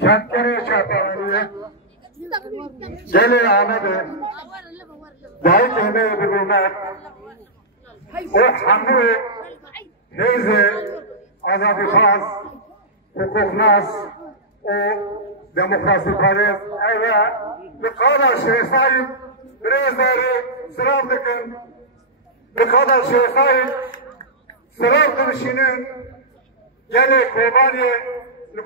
Şartkere çarparını Gele Ahmet'e Dahi kendine edilmek O hamle Heze Azadi Faz Hukuk Nas O Demokrasi Paris Evet Bir kadar şey sahip Rezleri Sıram dikın Bir kadar şey sahip Sıram kırışının Gele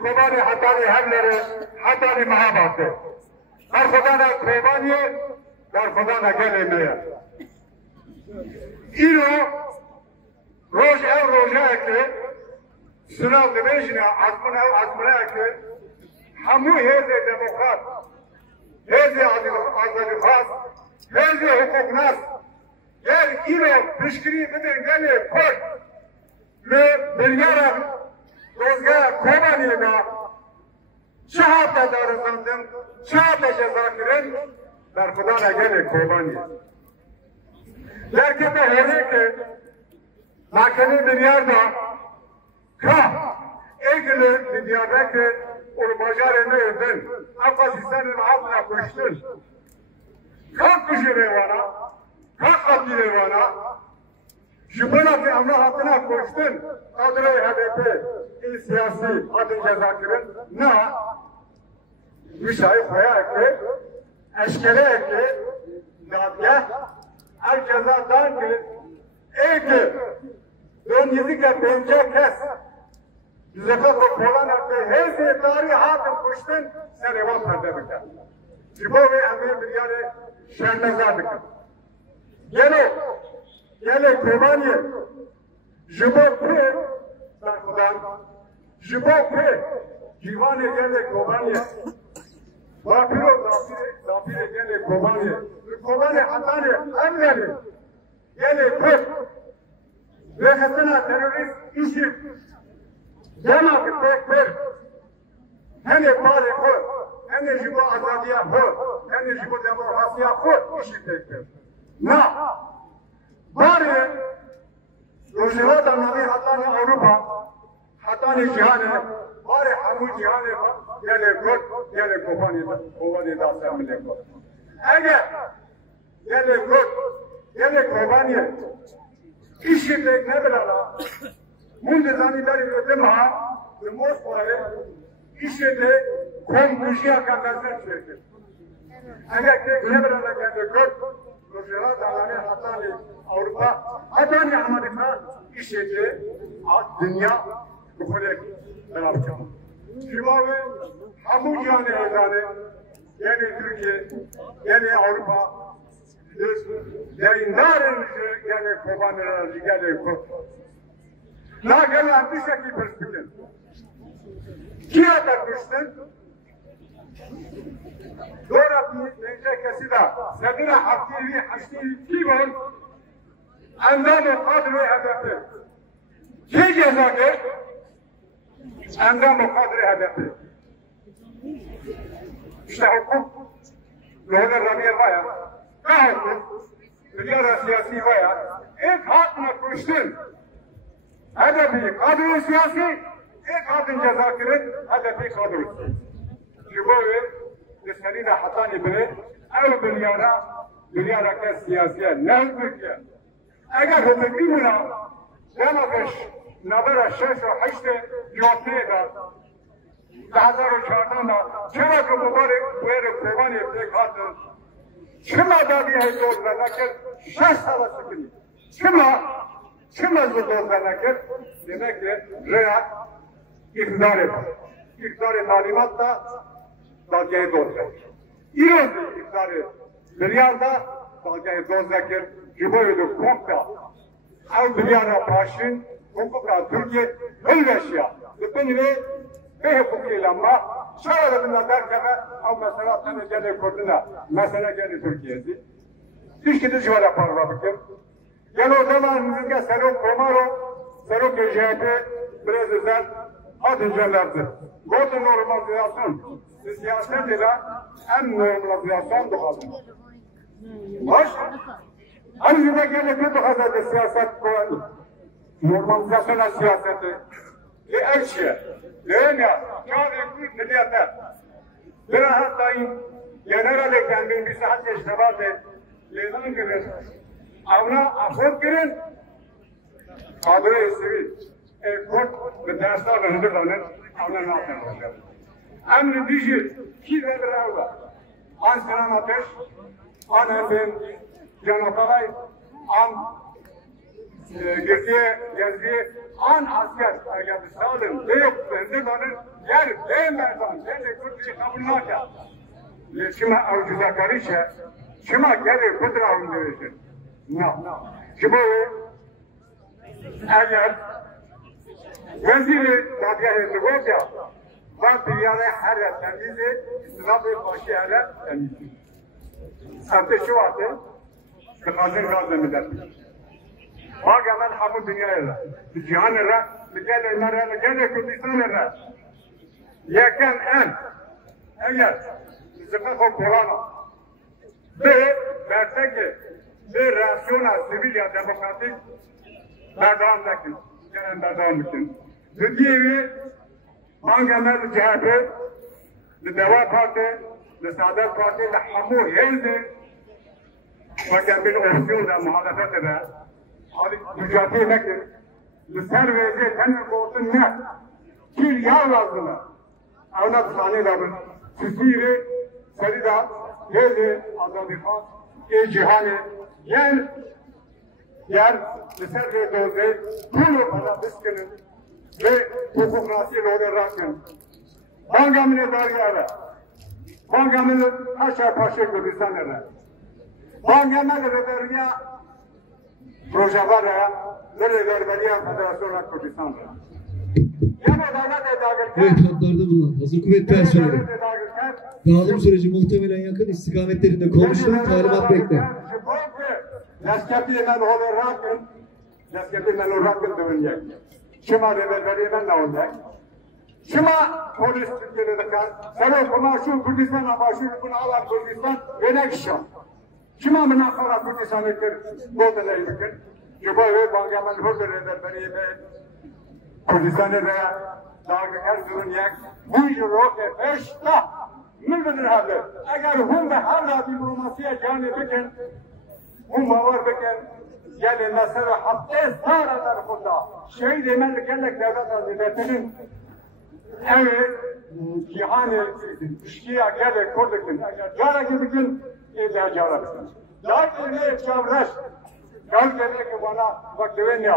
Kobani Hatani Hevleri Hatani Mahabatı Karfadana Kobani Karfadana Gele Meye İro Roj ev roja eki Sınav demejine azmına eki Hamu heze demokrat Heze azali khas Heze hukuk nas Yer İro pişkiri bidin gele koş Ve bilyara Rozga Kobani'na Şahatta darızandın Şahatta cezakirin Berkudana gele Kobani Derkete heze Lakin dünyada kah ilgili dünyadaki o bacarını edin. Afganistan'ın altına koştun. Kalk kuşu revana, kalk kapı revana. Şüphela ki amra hattına koştun. Kadro-i HDP, siyasi adın cezakirin ne? Müşahit koya ekle, eşkele ekle, nadgah, herkese dan ki, eki, Don yedikler pençe kes. Yüzeke kolan etti. Her şey tarihi hakim kuştun. Sen evan perdemekler. Cibo ve emir bir yani şermezadık. Gele Kobaniye. Cibo pe. Berkudan. Cibo pe. Civane gele Kobaniye. Vapiro zafire gele Kobaniye. Kobaniye hatane emleri. Gele pe. Ve hasına terörist işi cemaat tekbir hem bari ko hem de jibo azadiya ko hem de jibo demokrasiya ko işi tekbir na bari rojava tanami hatani Avrupa hatani cihane bari hamu cihane gele kot gele Kobani da semle ko eğer gele kot gele Kobani İşi tek ne bilala? Munde zanileri ödem ha, mos oraya. İşi de komşuya kadar çekti. Eğer tek ne bilala geldi kod, Rojava dağları Hatani Avrupa, Hatani Amerika işi de dünya bu kolek beraber. Civavi hamu yani ezane, yani Türkiye, yani Avrupa, yayınların yani Kobani'ler gele kod. Na gele antişeki perspektif. Kiya takmıştın? Doğru bir kesida. Sedina haftivi haştivi kimon? Endam-ı kadri hedefi. Ki cezakir? Endam-ı kadri hedefi. İşte hukuk. Loğuna ramiye var ya. Kahretsin. Dünyada siyasi var ya. İlk hakkına koştun. Hedefi kadro siyasi, ilk hakkın cezakirin hedefi kadro siyasi. Çünkü lisanine hatani biri, ev dünyada kes siyasiye, ne hükmü eğer hükmü buna, demekş, nabara şeş ve haçte cevaplıya da, 2014'da, çema ki mübarek bu yere Kobani tek hattın, çema da bir heyzorda, lakin 6 sala sıkıntı. Çema zıldozda lakin, demek ki reyak iktidarı talimat da dalgayı dozda. İran iktidarı milyarda dalgayı dozdakir, Cumhuriyeti Kokta, ev milyara başın, hukuka Türkiye, hülveşya, bütün ve hukuki lanma, şahane derkeme, ama mesela sana gene Kurduna, mesela gene Türkiye'si. Düşkide civara parla bakayım. Yani o zaman bizimle Serok Komaro, Serok CHP, biraz özel adıcılardı. Gotu normalizasyon, siyaset ile en normalizasyon doğalı. Hoş? Hani bize gene kötü hazırda siyaset normalizasyon siyaseti. لأشياء لأن كان يكون ملياتات براحة طاين ينرى لكن من بساحة اشتباط لأن كرن أونا أفضل كرن قادرة يسوي كورت بدرسنا رهندر لونن أونا ناتن رهندر أمن بيجي كي ذا رأوا آن سنان آتش آن أندن جانوكاي آن Gürkiye gezdiği an asker aygıtı sağlığın deyip zendirmanın yer değmezden seni Kürtçe kabulnake. Şima avcıza karışa, şima gelir Kürt'ün demişsin. No. Şima eğer veziri tabiye edilirse bak dünyada her yer temizdir, İslam ve başı her yer temizdir. Artık şu vardı, kızın razı millet. واقع من حمود الدنيا هذا الجهان الرا لقال المرة لقال كردستان الرا يا كان ان اجل زقاقه كورونا برتكه براسيونا سيفيليا ديمقراطيك بردام لكن كان بردام لكن بديوي واقع من الجهاد لدواء بارتي لسعادات بارتي لحمو هيلدي واقع من اوفسيون المحادثات الرا mücadele nekir. Lüser veze tenir boğutun ne? Kil yağ lazımı. Avna tıkanı labın. Tüsiri, sarıda, hezi, azadifat, cihani, yer, lüser ve doze, bunu bana biskinin ve hukuk nasıl olarakın. Bangamine darıyara. Bangamine aşağı paşa Kürdistan'lara. Bangamine rederiya proje var ya, nerede Belediye Federasyonu Kürdistan'da. Evet, hatlarda bulunan hazır kuvvet personeli. Dağılım süreci muhtemelen yakın istikametlerinde komşular talimat bekler. Lesketi men olarakın dönecek. Şima Belediye men ne olacak? Şima polis Türkiye'de de kal. Sebep ona şu Kürdistan ama şu bunu alan Kürdistan öyle kişi. Şima münakara Kürdistan'ı kır, boğdalayı bakın. Cumhuriyet Bankaman Hürder'den beri Kürdistan'ı veya dağlıklar durunyak, bu yıroke beşta mülküdür haber. Eğer hum ve hala diplomasiye canı bakın, hum var bakın, gelin mesela hafte sağ tarafında, şehit emellikenlik devlet hazretlerinin evet, cihanı, işkiya gelin kurdukun, cara gidikun, evde cara bakın. Lakin ne çavraş, kal करने के वाला वक्त वेन्या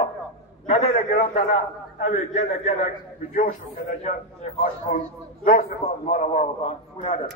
नगर गिरम दाना अबे गेले गेले जोश चला जा ये खास कौन जोश से मारा वाला उनादा